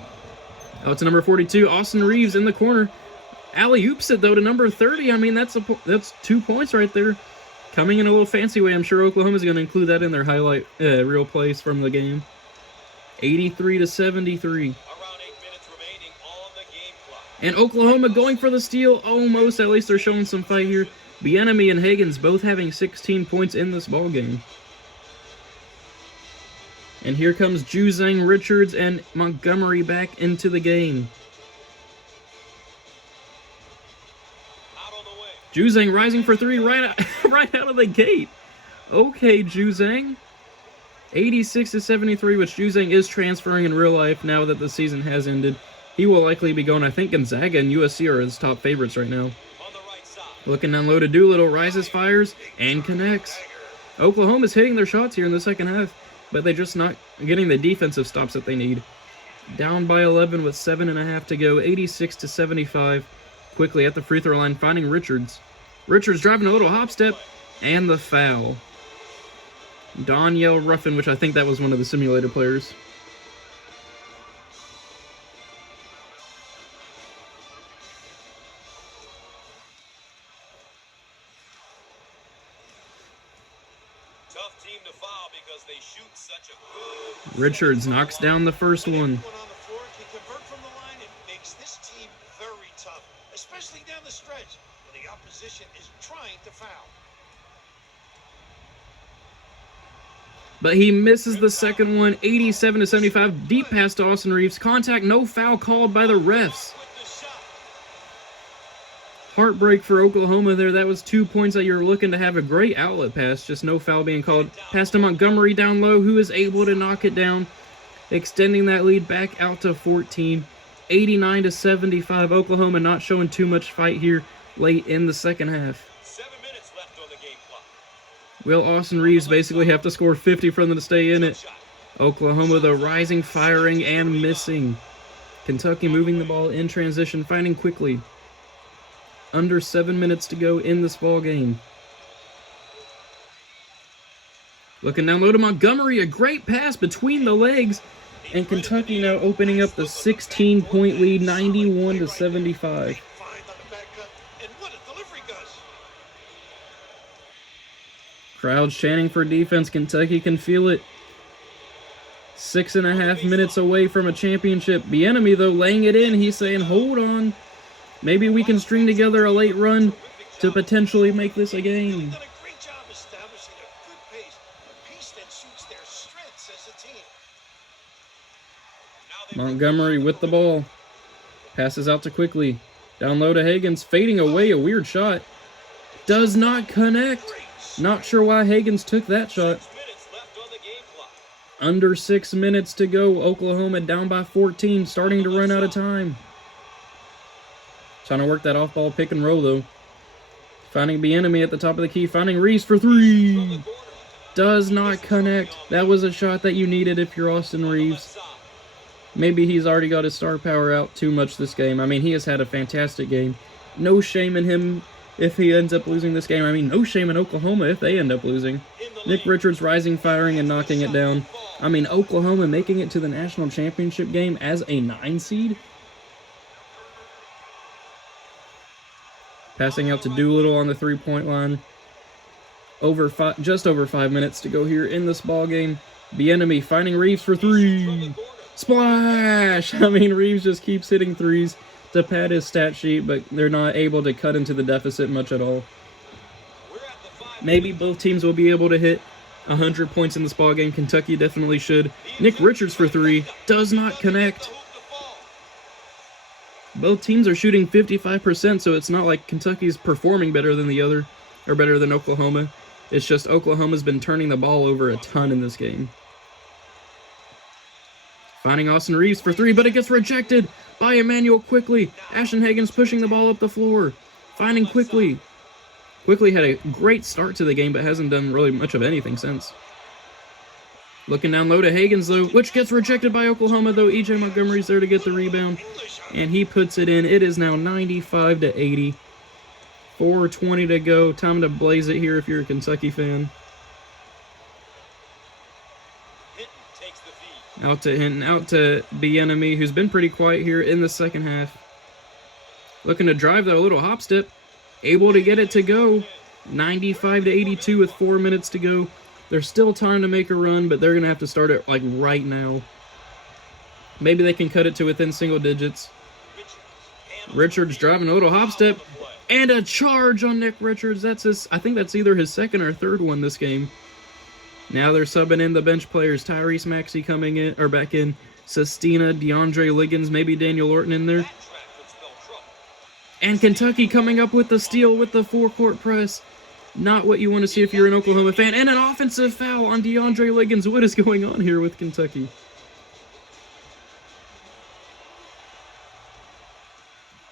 Out to number 42, Austin Reeves in the corner. Alley-oops it, though, to number 30. I mean, that's 2 points right there. Coming in a little fancy way. I'm sure Oklahoma's going to include that in their highlight reel plays from the game. 83-73. And Oklahoma going for the steal. Almost. At least they're showing some fight here. Bieniemy and Higgins both having 16 points in this ball game. And here comes Juzang, Richards, and Montgomery back into the game. Juzang rising for 3 right out of the gate. Okay, Juzang. 86-73, which Juzang is transferring in real life now that the season has ended. He will likely be going. I think Gonzaga and USC are his top favorites right now. Looking down low to Doolittle. Rises, fires, and connects. Oklahoma's hitting their shots here in the second half, but they're just not getting the defensive stops that they need. Down by 11 with 7.5 to go, 86-75. Quickly at the free throw line, finding Richards. Richards driving a little hop step, and the foul. Danielle Ruffin, which I think that was one of the simulator players. tough team to foul because they shoot such a good. Richards knocks down the first one. Anyone on the floor can convert from the line. It makes this team very tough, especially down the stretch when the opposition is trying to foul. But he misses the second one, 87-75. Deep pass to Austin Reeves. Contact, no foul called by the refs. Heartbreak for Oklahoma there. That was 2 points that you're looking to have a great outlet pass. Just no foul being called. Pass to Montgomery down low, who is able to knock it down, extending that lead back out to 14. 89-75. Oklahoma not showing too much fight here late in the second half. 7 minutes left on the game clock. Will Austin Reeves basically have to score 50 for them to stay in it? Oklahoma, the rising, firing, and missing. Kentucky moving the ball in transition, finding quickly. Under 7 minutes to go in this ball game. Looking down low to Montgomery, a great pass between the legs, and Kentucky now opening up the 16-point lead, 91-75. Crowds chanting for defense. Kentucky can feel it. 6.5 minutes away from a championship. Bieniemy, though, laying it in. He's saying, hold on. Maybe we can string together a late run to potentially make this a game. Montgomery with the ball. Passes out to Quickly. Down low to Higgins. Fading away, a weird shot. Does not connect. Not sure why Higgins took that shot. Under 6 minutes to go. Oklahoma down by 14. Starting to run out of time. Trying to work that off-ball pick and roll, though. Finding Bieniemy at the top of the key. Finding Reeves for three. Does not connect. That was a shot that you needed if you're Austin Reeves. Maybe he's already got his star power out too much this game. I mean, he has had a fantastic game. No shame in him if he ends up losing this game. I mean, no shame in Oklahoma if they end up losing. Nick Richards rising, firing, and knocking it down. I mean, Oklahoma making it to the national championship game as a 9 seed. Passing out to Doolittle on the three-point line. Just over 5 minutes to go here in this ball game. Bieniemy finding Reeves for three. Splash! I mean, Reeves just keeps hitting threes to pad his stat sheet, but they're not able to cut into the deficit much at all. Maybe both teams will be able to hit 100 points in this ball game. Kentucky definitely should. Nick Richards for three. Does not connect. Both teams are shooting 55%, so it's not like Kentucky's performing better than the other, or better than Oklahoma. It's just Oklahoma's been turning the ball over a ton in this game. Finding Austin Reeves for three, but it gets rejected by Emmanuel Quickly. Ashton Higgins pushing the ball up the floor. Finding Quickly. Quickly had a great start to the game, but hasn't done really much of anything since. Looking down low to Higgins, though, which gets rejected by Oklahoma, though. E.J. Montgomery's there to get the rebound, and he puts it in. It is now 95-80. 4:20 to go. Time to blaze it here if you're a Kentucky fan. Out to Hinton, out to Bieniemy, who's been pretty quiet here in the second half. Looking to drive, though, a little hop step. Able to get it to go. 95-82 with 4 minutes to go. There's still time to make a run, but they're going to have to start it, like, right now. Maybe they can cut it to within single digits. Richards driving a little hop step. And a charge on Nick Richards. That's his, I think that's either his second or third one this game. Now they're subbing in the bench players. Tyrese Maxey coming in, or back in. Sestina, DeAndre Liggins, maybe Daniel Orton in there. And Kentucky coming up with the steal with the four-court press. Not what you want to see if you're an Oklahoma fan. And an offensive foul on DeAndre Liggins. What is going on here with Kentucky?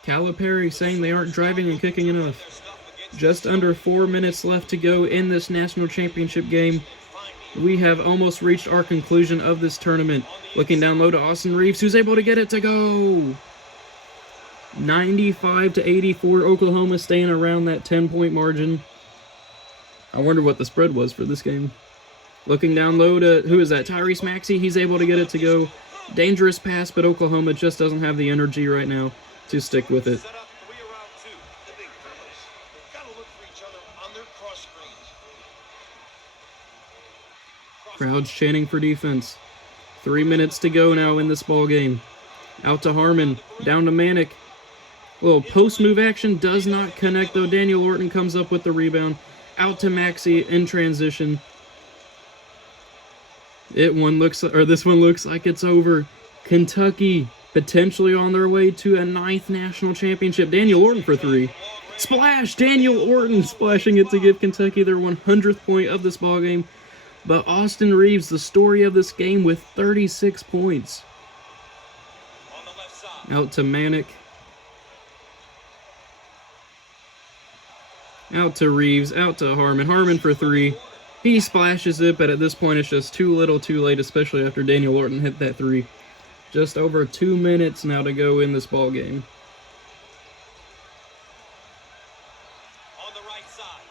Calipari saying they aren't driving and kicking enough. Just under 4 minutes left to go in this national championship game. We have almost reached our conclusion of this tournament. Looking down low to Austin Reeves, who's able to get it to go. 95-84. Oklahoma staying around that 10-point margin. I wonder what the spread was for this game. Looking down low to, who is that? Tyrese Maxey. He's able to get it to go. Dangerous pass, but Oklahoma just doesn't have the energy right now to stick with it. Crowd's chanting for defense. 3 minutes to go now in this ball game. Out to Harmon, down to Manick. Little post move action does not connect though. Daniel Orton comes up with the rebound. Out to Maxey in transition. This one looks like it's over. Kentucky potentially on their way to a 9th national championship. Daniel Orton for 3. Splash! Daniel Orton splashing it to give Kentucky their 100th point of this ball game. But Austin Reeves, the story of this game, with 36 points. Out to Manick. Out to Reeves. Out to Harmon. Harmon for 3. He splashes it, but at this point it's just too little too late, especially after Daniel Orton hit that 3. Just over 2 minutes now to go in this ball game. On the right side.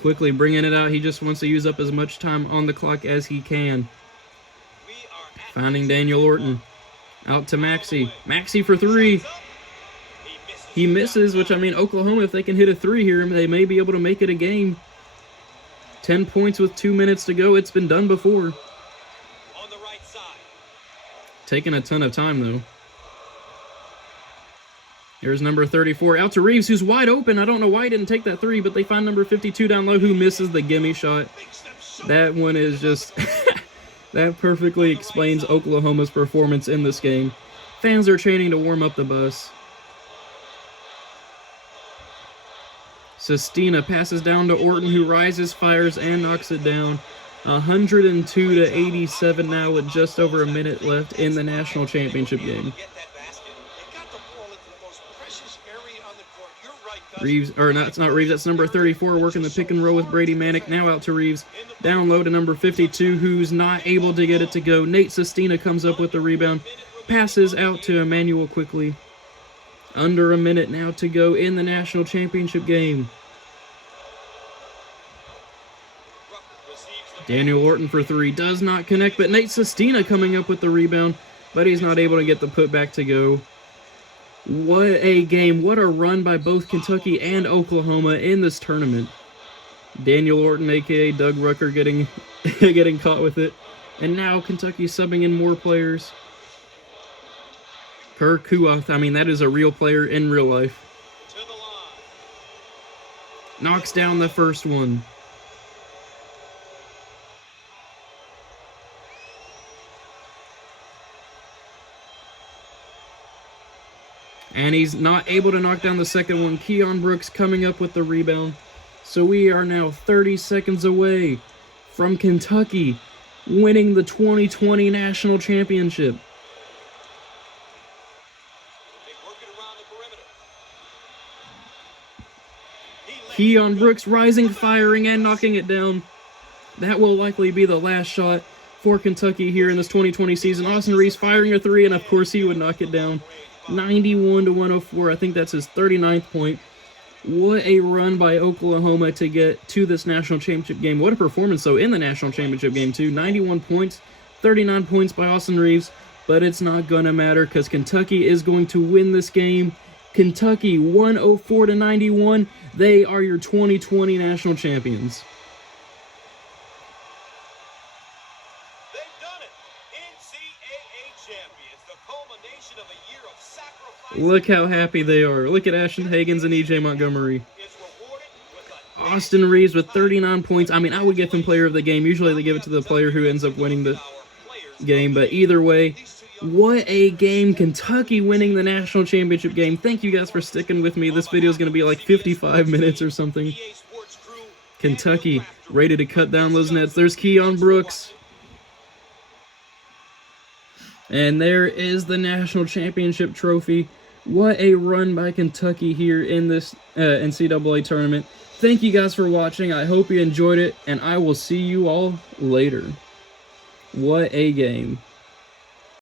Quickly bringing it out. He just wants to use up as much time on the clock as he can. Finding Daniel Orton. Out to Maxey. Maxey for 3. He misses, which, I mean, Oklahoma, if they can hit a 3 here, they may be able to make it a game. 10 points with 2 minutes to go. It's been done before. On the right side. Taking a ton of time, though. Here's number 34. Out to Reeves, who's wide open. I don't know why he didn't take that 3, but they find number 52 down low, who misses the gimme shot. That one is just... that perfectly explains Oklahoma's performance in this game. Fans are chanting to warm up the bus. Sestina passes down to Orton, who rises, fires, and knocks it down. 102 to 87 now with just over a minute left in the national championship game. Reeves, or not, it's not Reeves, that's number 34, working the pick and roll with Brady Manick. Now out to Reeves. Down low to number 52, who's not able to get it to go. Nate Sestina comes up with the rebound. Passes out to Emmanuel quickly. Under a minute now to go in the national championship game. Daniel Orton for 3. Does not connect, but Nate Sestina coming up with the rebound. But he's not able to get the putback to go. What a game. What a run by both Kentucky and Oklahoma in this tournament. Daniel Orton, a.k.a. Doug Rucker, getting caught with it. And now Kentucky subbing in more players. Kirk Kuoth, I mean, that is a real player in real life. Knocks down the first one. And he's not able to knock down the second one. Keon Brooks coming up with the rebound. So we are now 30 seconds away from Kentucky winning the 2020 national championship. Keon Brooks rising, firing, and knocking it down. That will likely be the last shot for Kentucky here in this 2020 season. Austin Reeves firing a 3, and of course he would knock it down. 91 to 104. I think that's his 39th point. What a run by Oklahoma to get to this national championship game. What a performance, though, in the national championship game, too. 91 points, 39 points by Austin Reeves. But it's not going to matter because Kentucky is going to win this game. Kentucky, 104 to 91. They are your 2020 national champions. They've done it. NCAA champions. The culmination of a year of sacrifice. Look how happy they are. Look at Ashton Hagans and E.J. Montgomery. Austin Reeves with 39 points. I mean, I would give him player of the game. Usually they give it to the player who ends up winning the game. But either way, what a game. Kentucky winning the national championship game. Thank you guys for sticking with me. This video is going to be like 55 minutes or something. Kentucky ready to cut down those nets. There's Keon Brooks. And there is the national championship trophy. What a run by Kentucky here in this NCAA tournament. Thank you guys for watching. I hope you enjoyed it, and I will see you all later. What a game.